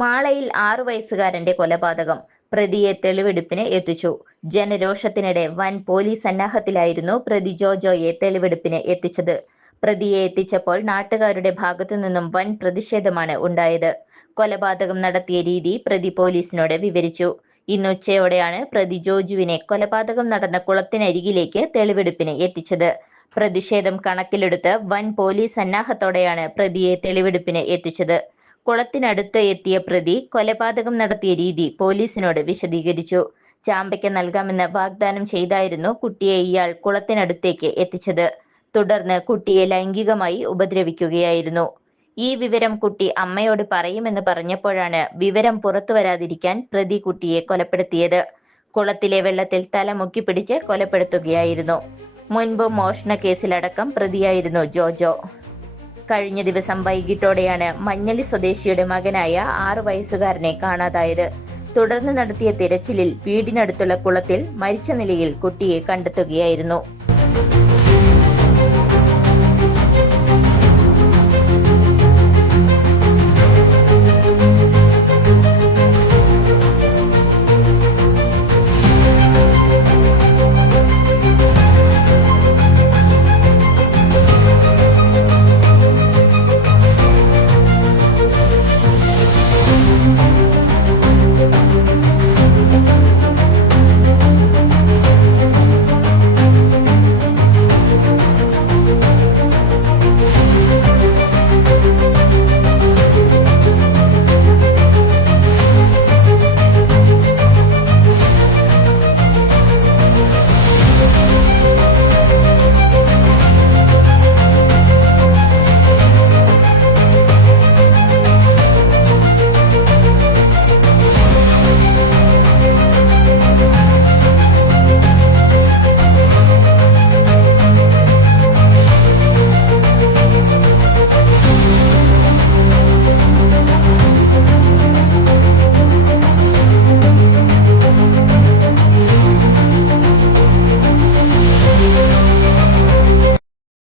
മാളയിൽ 6 വയസ്സുകാരന്റെ കൊലപാതകം. പ്രതിയെ തെളിവെടുപ്പിന് എത്തിച്ചു. ജനരോഷത്തിനിടെ വൻ പോലീസ് സന്നാഹത്തിലായിരുന്നു പ്രതി ജോജോയെ തെളിവെടുപ്പിന് എത്തിച്ചത്. പ്രതിയെ എത്തിച്ചപ്പോൾ നാട്ടുകാരുടെ ഭാഗത്തുനിന്നും വൻ പ്രതിഷേധമാണ് ഉണ്ടായത്. കൊലപാതകം നടത്തിയ രീതി പ്രതി പോലീസിനോട് വിവരിച്ചു. ഇന്ന് ഉച്ചയോടെയാണ് പ്രതി ജോജുവിനെ കൊലപാതകം നടന്ന കുളത്തിനരികിലേക്ക് തെളിവെടുപ്പിന് എത്തിച്ചത്. പ്രതിഷേധം കണക്കിലെടുത്ത് വൻ പോലീസ് സന്നാഹത്തോടെയാണ് പ്രതിയെ തെളിവെടുപ്പിന് എത്തിച്ചത്. കുളത്തിനടുത്ത് എത്തിയ പ്രതി കൊലപാതകം നടത്തിയ രീതി പോലീസിനോട് വിശദീകരിച്ചു. ചാമ്പയ്ക്ക നൽകാമെന്ന് വാഗ്ദാനം ചെയ്തായിരുന്നു കുട്ടിയെ ഇയാൾ കുളത്തിനടുത്തേക്ക് എത്തിച്ചത്. തുടർന്ന് കുട്ടിയെ ലൈംഗികമായി ഉപദ്രവിക്കുകയായിരുന്നു. ഈ വിവരം കുട്ടി അമ്മയോട് പറയുമെന്ന് പറഞ്ഞപ്പോഴാണ് വിവരം പുറത്തുവരാതിരിക്കാൻ പ്രതി കുട്ടിയെ കൊലപ്പെടുത്തിയത്. കുളത്തിലെ വെള്ളത്തിൽ തല മുക്കിപ്പിടിച്ച് കൊലപ്പെടുത്തുകയായിരുന്നു. മുൻപ് മോഷണ കേസിലടക്കം പ്രതിയായിരുന്നു ജോജോ. കഴിഞ്ഞ ദിവസം വൈകിട്ടോടെയാണ് മഞ്ഞളി സ്വദേശിയുടെ മകനായ 6 വയസ്സുകാരനെ കാണാതായത്. തുടർന്ന് നടത്തിയ തിരച്ചിലിൽ വീടിനടുത്തുള്ള കുളത്തിൽ മരിച്ച നിലയിൽ കുട്ടിയെ കണ്ടെത്തുകയായിരുന്നു.